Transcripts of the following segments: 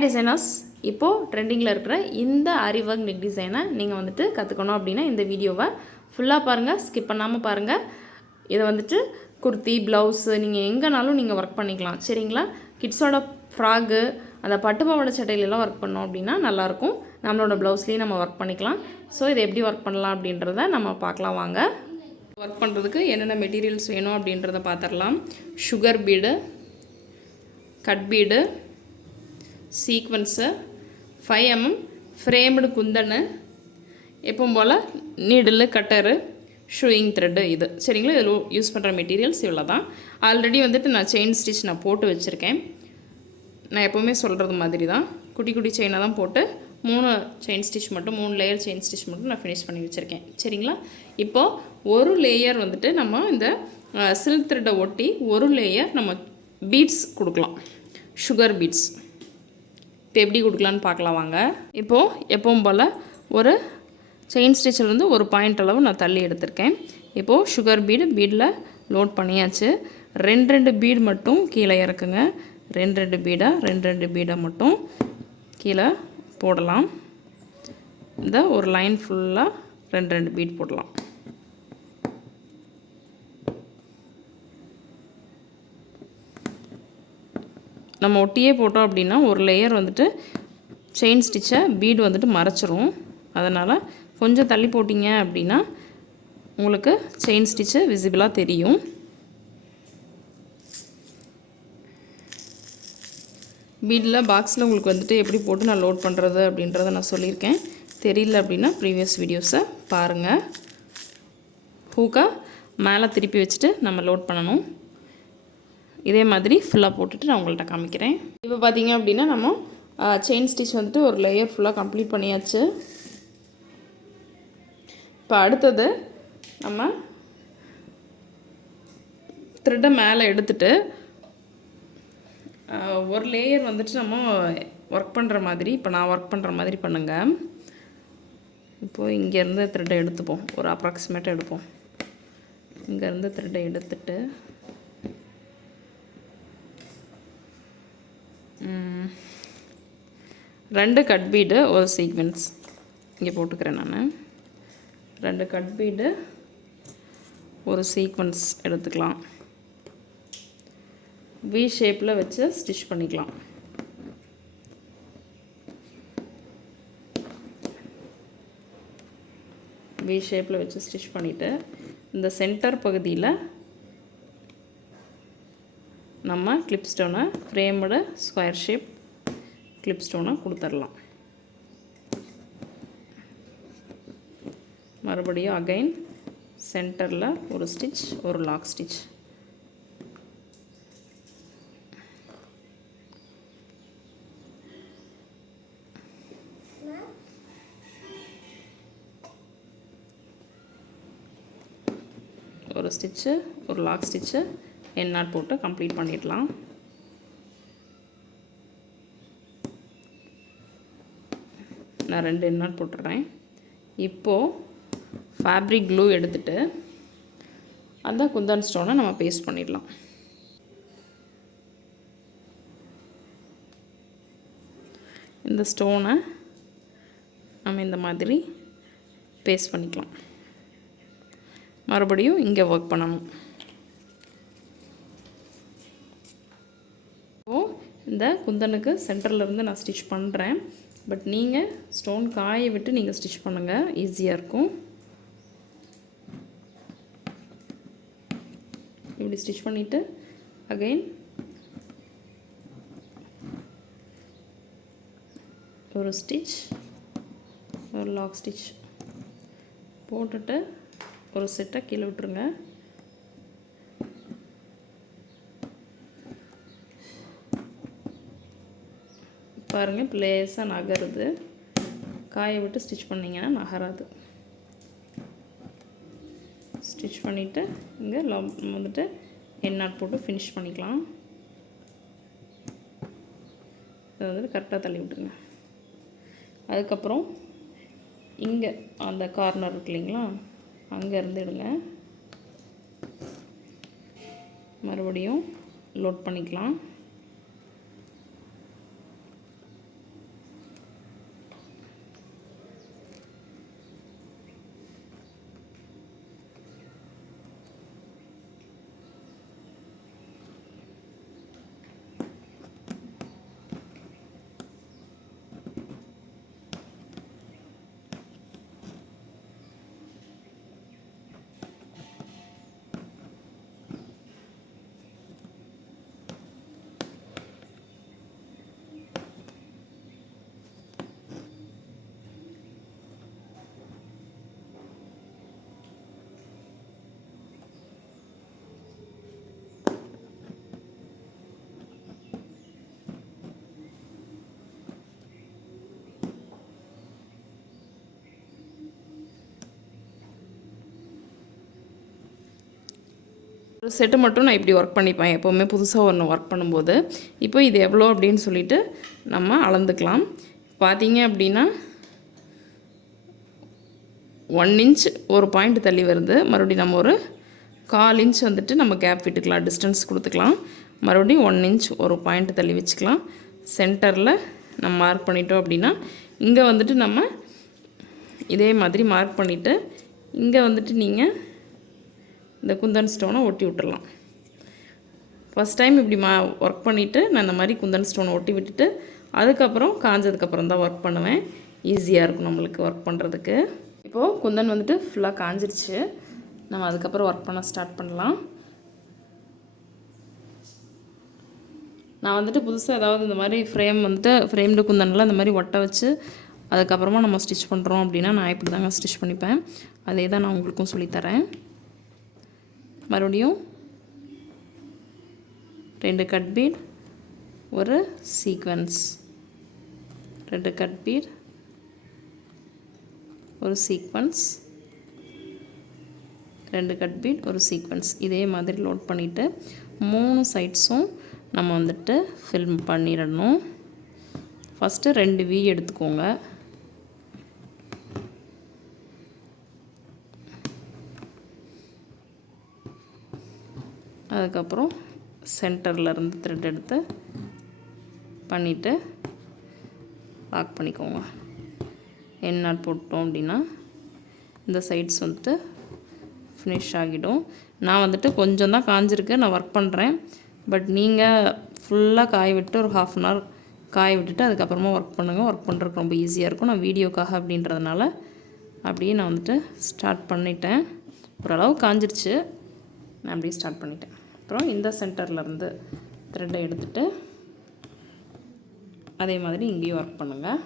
Hi designers, இப்போது ட்ரெண்டிங்கில் இருக்கிற இந்த ஆரி ஒர்க் நெக் டிசைனை நீங்கள் வந்துட்டு கற்றுக்கணும் அப்படின்னா இந்த வீடியோவை ஃபுல்லாக பாருங்கள், ஸ்கிப் பண்ணாமல் பாருங்கள். இதை வந்துட்டு குர்த்தி, ப்ளவுஸு நீங்கள் எங்கேனாலும் நீங்கள் ஒர்க் பண்ணிக்கலாம். சரிங்களா? கிட்ஸோட ஃப்ராகு, அந்த பட்டு பாவாடை சட்டையிலலாம் ஒர்க் பண்ணோம் அப்படின்னா நல்லாயிருக்கும். நம்மளோட ப்ளவுஸ்லேயும் நம்ம ஒர்க் பண்ணிக்கலாம். ஸோ இதை எப்படி ஒர்க் பண்ணலாம் அப்படின்றத நம்ம பார்க்கலாம் வாங்க. ஒர்க் பண்ணுறதுக்கு என்னென்ன மெட்டீரியல்ஸ் வேணும் அப்படின்றத பார்த்துடலாம். Sugar bead, cut bead, sequins, 5 mm framed kundan, எப்பவும் போல் நீடில், கட்டரு, ஷூயிங் த்ரெட்டு. இது சரிங்களா? இதில் யூஸ் பண்ணுற மெட்டீரியல்ஸ் இவ்வளோ தான். ஆல்ரெடி வந்துட்டு நான் செயின் ஸ்டிச் நான் போட்டு வச்சுருக்கேன். நான் எப்போவுமே சொல்கிறது மாதிரி தான் குட்டி குட்டி செயினை தான் போட்டு 3 செயின் ஸ்டிச் மட்டும், 3 லேயர் செயின் ஸ்டிச் மட்டும் நான் ஃபினிஷ் பண்ணி வச்சுருக்கேன். சரிங்களா? இப்போது ஒரு லேயர் வந்துட்டு நம்ம இந்த சில்க் த்ரெட்டை ஒட்டி ஒரு லேயர் நம்ம பீட்ஸ் கொடுக்கலாம், சுகர் பீட்ஸ். இப்போ எப்படி கொடுக்கலான்னு பார்க்கலாம் வாங்க. இப்போது எப்பவும் போல் ஒரு செயின் ஸ்டிச்சிலேருந்து ஒரு பாயிண்ட் அளவு நான் தள்ளி எடுத்திருக்கேன். இப்போது சுகர் பீடில் லோட் பண்ணியாச்சு. 2 பீடு மட்டும் கீழே இறக்குங்க. 2 பீடை மட்டும் கீழே போடலாம். இந்த ஒரு லைன் ஃபுல்லாக 2 பீட் போடலாம். நம்ம ஒட்டியே போட்டோம் அப்படின்னா ஒரு லேயர் வந்துட்டு செயின் ஸ்டிச்சை பீடு வந்துட்டு மறைச்சிரும். அதனால் கொஞ்சம் தள்ளி போட்டிங்க அப்படின்னா உங்களுக்கு செயின் ஸ்டிச்சு விசிபிளாக தெரியும். பீடில் பாக்ஸில் உங்களுக்கு வந்துட்டு எப்படி போட்டு நான் லோட் பண்ணுறது அப்படின்றத நான் சொல்லியிருக்கேன். தெரியல அப்படின்னா ப்ரீவியஸ் வீடியோஸை பாருங்கள். ஹூக்கை மேலே திருப்பி வச்சுட்டு நம்ம லோட் பண்ணணும். இதே மாதிரி ஃபுல்லாக போட்டுட்டு நான் உங்கள்கிட்ட காமிக்கிறேன். இப்போ பார்த்தீங்க அப்படின்னா நம்ம செயின் ஸ்டிச் வந்துட்டு ஒரு லேயர் ஃபுல்லாக கம்ப்ளீட் பண்ணியாச்சு. இப்போ அடுத்தது நம்ம த்ரெட்டை மேலே எடுத்துட்டு ஒரு லேயர் வந்துட்டு நம்ம ஒர்க் பண்ணுற மாதிரி, இப்போ நான் ஒர்க் பண்ணுற மாதிரி பண்ணுங்கள். இப்போது இங்கேருந்து த்ரெட்டை எடுத்துப்போம், ஒரு அப்ராக்சிமேட்டாக எடுப்போம். இங்கேருந்து த்ரெட்டை எடுத்துட்டு 2 கட் பீடு, ஒரு சீக்வென்ஸ் இங்கே போட்டுக்கிறேன். நான் 2 கட் பீடு, ஒரு சீக்வென்ஸ் எடுத்துக்கலாம். வி ஷேப்பில் வச்சு ஸ்டிச் பண்ணிக்கலாம். வி ஷேப்பில் வச்சு ஸ்டிச் பண்ணிவிட்டு இந்த சென்டர் பகுதியில் நம்ம கிளிப் ஸ்டோனை, ஃப்ரேமோட ஸ்கொயர் ஷேப் கிளிப் ஸ்டோனை கொடுத்துடலாம். மறுபடியும் அகைன் சென்டரில் ஒரு ஸ்டிச், ஒரு லாக் ஸ்டிச். ஒரு ஸ்டிச்சு, ஒரு லாக் ஸ்டிச்சு என் நாட் போட்டு கம்ப்ளீட் பண்ணிடலாம். நான் 2 என் நாட் போட்டுடுறேன். இப்போது ஃபேப்ரிக் க்ளூ எடுத்துகிட்டு அந்த குந்தன் ஸ்டோனை நம்ம பேஸ்ட் பண்ணிடலாம். இந்த ஸ்டோனை நம்ம இந்த மாதிரி பேஸ்ட் பண்ணிக்கலாம். மறுபடியும் இங்கே ஒர்க் பண்ணணும். இப்போது இந்த குந்தனுக்கு சென்டர்லேருந்து நான் ஸ்டிச் பண்ணுறேன். பட் நீங்கள் ஸ்டோன் காய விட்டு நீங்கள் ஸ்டிச் பண்ணுங்கள், ஈஸியாக இருக்கும். இப்படி ஸ்டிச் பண்ணிவிட்டு அகைன் ஒரு ஸ்டிச், ஒரு லாக் ஸ்டிச் போட்டுட்டு ஒரு செட்டை கீழே விட்டுருங்க. பாருங்கள், இப்போ லேசாக நகருது. காய விட்டு ஸ்டிச் பண்ணிங்கன்னா நகராது. ஸ்டிச் பண்ணிவிட்டு இங்கே வந்துட்டு என் நாட் போட்டு ஃபினிஷ் பண்ணிக்கலாம். இதை வந்துட்டு கரெக்டாக தள்ளி விட்டுருங்க. அதுக்கப்புறம் இங்கே அந்த கார்னர் இருக்கு இல்லைங்களா, அங்கே இருந்து எடுங்க. மறுபடியும் லோட் பண்ணிக்கலாம். செட்டு மட்டும் நான் இப்படி ஒர்க் பண்ணிப்பேன் எப்போவுமே புதுசாக ஒன்று ஒர்க் பண்ணும்போது. இப்போ இது எவ்வளோ அப்படின்னு சொல்லிட்டு நம்ம அளந்துக்கலாம். பார்த்தீங்க அப்படின்னா 1 இன்ச் ஒரு பாயிண்ட் தள்ளி வருது. மறுபடியும் நம்ம ஒரு 1/4 இன்ச் வந்துட்டு நம்ம கேப் விட்டுக்கலாம், டிஸ்டன்ஸ் கொடுத்துக்கலாம். மறுபடியும் 1 இன்ச் ஒரு பாயிண்ட் தள்ளி வச்சுக்கலாம். சென்டரில் நம்ம மார்க் பண்ணிட்டோம் அப்படின்னா இங்கே வந்துட்டு நம்ம இதே மாதிரி மார்க் பண்ணிவிட்டு இங்கே வந்துட்டு நீங்கள் இந்த குந்தன் ஸ்டோனை ஒட்டி விட்டுடலாம். ஃபஸ்ட் டைம் இப்படி ஒர்க் பண்ணிவிட்டு நான் இந்த மாதிரி குந்தன் ஸ்டோனை ஒட்டி விட்டுட்டு அதுக்கப்புறம் காஞ்சதுக்கப்புறம் தான் ஒர்க் பண்ணுவேன். ஈஸியாக இருக்கும் நம்மளுக்கு ஒர்க் பண்ணுறதுக்கு. இப்போது குந்தன் வந்துட்டு ஃபுல்லாக காஞ்சிருச்சு. நம்ம அதுக்கப்புறம் ஒர்க் பண்ண ஸ்டார்ட் பண்ணலாம். நான் வந்துட்டு புதுசாக ஏதாவது இந்த மாதிரி ஃப்ரேம்டு குந்தனில் இந்த மாதிரி ஒட்ட வச்சு அதுக்கப்புறமா நம்ம ஸ்டிச் பண்ணுறோம் அப்படின்னா நான் இப்படி தாங்க ஸ்டிச் பண்ணிப்பேன். அதே தான் நான் உங்களுக்கும் சொல்லித்தரேன். மறுபடியும் 2 கட் பீட், ஒரு சீக்வென்ஸ், 2 கட் பீட், ஒரு சீக்வென்ஸ், 2 கட் பீட், ஒரு சீக்வென்ஸ். இதே மாதிரி லோட் பண்ணிவிட்டு 3 சைட்ஸும் நம்ம வந்துட்டு ஃபில் பண்ணிடணும். ஃபஸ்ட்டு 2 வி எடுத்துக்கோங்க. அதுக்கப்புறம் சென்டர்லேருந்து த்ரெட் எடுத்து பண்ணிவிட்டு லாக் பண்ணிக்கோங்க. என் நாட் போட்டோம் அப்படின்னா இந்த சைட்ஸ் வந்துட்டு ஃபினிஷ் ஆகிடும். நான் வந்துட்டு கொஞ்சம் தான் காஞ்சிருக்கு, நான் ஒர்க் பண்ணுறேன். பட் நீங்கள் ஃபுல்லாக காய விட்டு ஒரு 1/2 அன் ஹவர் காய விட்டுட்டு அதுக்கப்புறமா ஒர்க் பண்ணுங்கள். ஒர்க் பண்ணுறதுக்கு ரொம்ப ஈஸியாக இருக்கும். நான் வீடியோக்காக அப்படின்றதுனால அப்படியே நான் வந்துட்டு ஸ்டார்ட் பண்ணிட்டேன். ஓரளவு காஞ்சிருச்சு, நான் அப்படியே ஸ்டார்ட் பண்ணிட்டேன். அப்புறம் இந்த சென்டர்லேருந்து த்ரெட்டை எடுத்துகிட்டு அதே மாதிரி இங்கேயும் ஒர்க் பண்ணுங்கள்.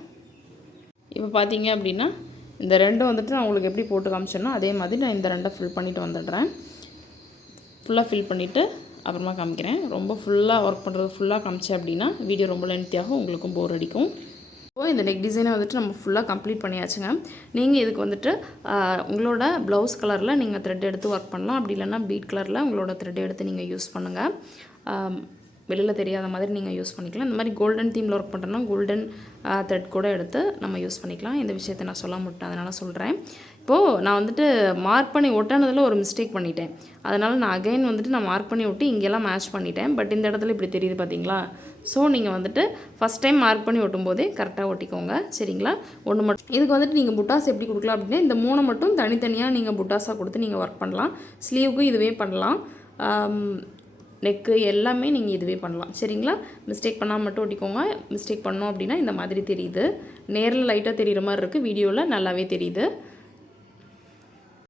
இப்போ பார்த்தீங்க அப்படின்னா இந்த 2 வந்துட்டு நான் உங்களுக்கு எப்படி போட்டு காமிச்சேன்னா அதே மாதிரி நான் இந்த 2 ஃபில் பண்ணிவிட்டு வந்துடுறேன். ஃபுல்லாக ஃபில் பண்ணிவிட்டு அப்புறமா காமிக்கிறேன். ரொம்ப ஃபுல்லாக ஒர்க் பண்ணுறது ஃபுல்லாக காமிச்சேன் அப்படின்னா வீடியோ ரொம்ப லென்த்தியாகும், உங்களுக்கும் போர் அடிக்கும். இப்போது இந்த நெக் டிசைனை வந்துட்டு நம்ம ஃபுல்லாக கம்ப்ளீட் பண்ணியாச்சுங்க. நீங்கள் இதுக்கு வந்துட்டு உங்களோட ப்ளவுஸ் கலரில் நீங்கள் த்ரெட் எடுத்து ஒர்க் பண்ணலாம். அப்படி இல்லைன்னா பீட் கலரில் உங்களோட த்ரெட் எடுத்து நீங்கள் யூஸ் பண்ணுங்கள். வெளியில் தெரியாத மாதிரி நீங்கள் யூஸ் பண்ணிக்கலாம். இந்த மாதிரி கோல்டன் தீமில் ஒர்க் பண்ணுறோன்னா கோல்டன் த்ரெட் கூட எடுத்து நம்ம யூஸ் பண்ணிக்கலாம். இந்த விஷயத்தை நான் சொல்ல மாட்டேன், அதனால் சொல்கிறேன். இப்போது நான் வந்துட்டு மார்க் பண்ணி ஒட்டானதில் ஒரு மிஸ்டேக் பண்ணிட்டேன். அதனால் நான் அகைன் வந்துட்டு நான் மார்க் பண்ணி ஒட்டி இங்கெல்லாம் மேட்ச் பண்ணிட்டேன். பட் இந்த இடத்துல இப்படி தெரியுது பார்த்தீங்களா? ஸோ நீங்கள் வந்துட்டு ஃபஸ்ட் டைம் மார்க் பண்ணி ஒட்டும் போதே கரெக்டாக ஒட்டிக்கோங்க, சரிங்களா? ஒன்று மட்டும் இதுக்கு வந்துட்டு நீங்கள் புட்டாஸ் எப்படி கொடுக்கலாம் அப்படின்னா இந்த 3 மட்டும் தனித்தனியாக நீங்கள் புட்டாஸாக கொடுத்து நீங்கள் ஒர்க் பண்ணலாம். ஸ்லீவுக்கும் இதுவே பண்ணலாம், நெக்கு எல்லாமே நீங்கள் இதுவே பண்ணலாம், சரிங்களா? மிஸ்டேக் பண்ணால் மட்டும் ஒட்டிக்கோங்க. மிஸ்டேக் பண்ணோம் அப்படின்னா இந்த மாதிரி தெரியுது. நேரில் லைட்டாக தெரிகிற மாதிரி இருக்குது, வீடியோவில் நல்லாவே தெரியுது.